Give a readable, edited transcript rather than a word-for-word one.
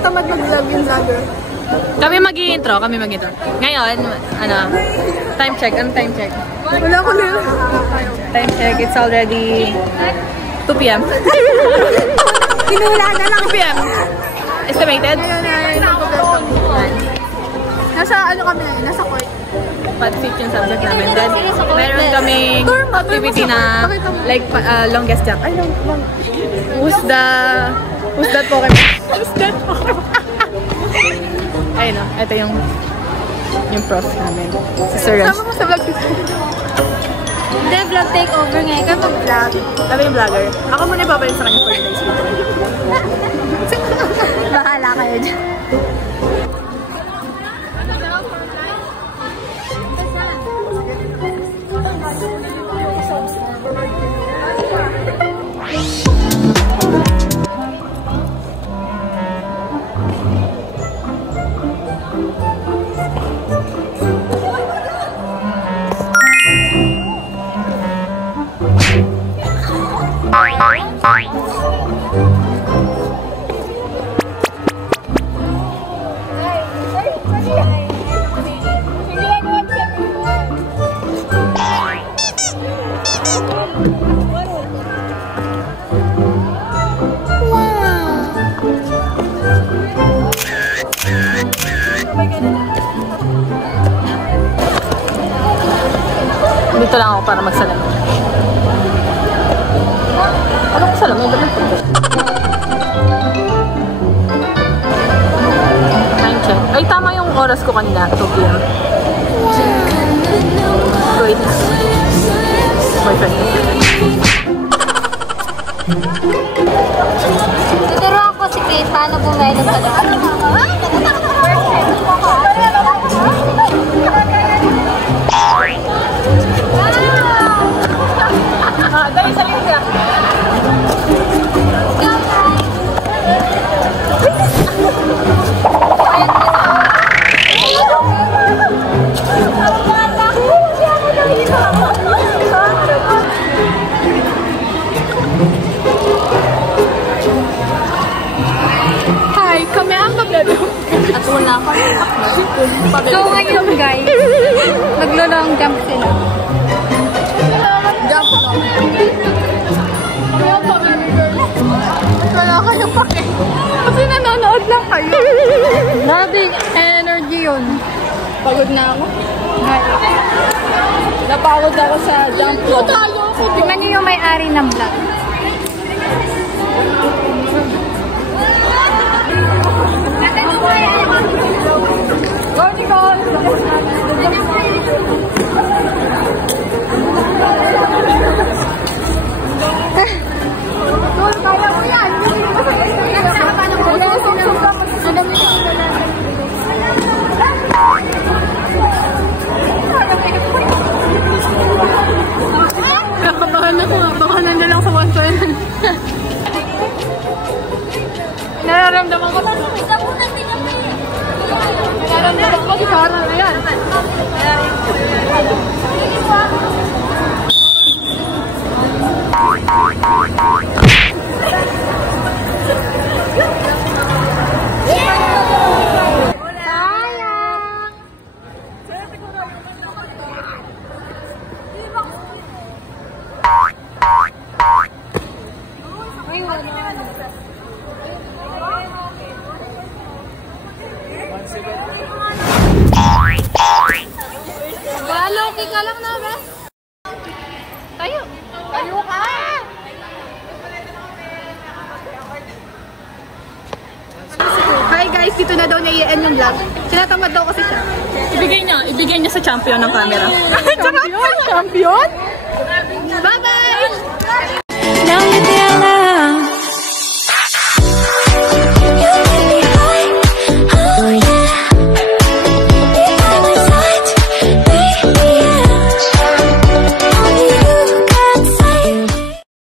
tinatamad mag-vlog yung vlogger. Kami mag-i-intro. Ngayon, ano, time check. Anong time check? Wala ko na yun. Time check. It's already 2 p.m. Hinula na lang. 2 p.m. Estimated? Ngayon ay nag-vlog kami. Nasa ano kami ngayon? Nasa court. Pag-fit yung subject namin. Then, meron kaming activity na like longest jump. Ay, long. Who's that Pokemon? Who's that Pokemon? Ayun o, ito yung prof namin. Si Sir Rans. Sama mo sa vlog. Hindi, vlog takeover ngayon. Ikaw mag-vlog. Kami yung vlogger. Ako muna ipapalit sa kanya for the next video. Bahala kayo dyan. Dito lang ako para magsalamin. Anong salamin? Time check. Ay, tama yung oras ko kanina. 2 p.m. Wait. Boyfriend. Tuturuan ko si Kate paano bumelo sa daan. Dali sa linya. Hi, kami ang maglaro. At wala ka. So ngayon guys, maglo-long jump sila. Jump lang. Wala kayong pake. Kasi nanonood lang kayo. Daming energy yun. Pagod na ako. Napagod ako sa jump vlog. Tingnan niyo yung may-ari ng vlog. Go, Nicole! Kaya mo yan! Kakabahan ako. Baka nandun lang sa 120. Nararamdaman ko na. Nararamdaman ko si Carol na yan. Loki ka lang na, be? Tayo! Tayo ka! Hi guys, dito na daw na-i-end yung vlog. Sinatamad daw kasi siya. Ibigay niya sa champion ng camera. Champion? Champion?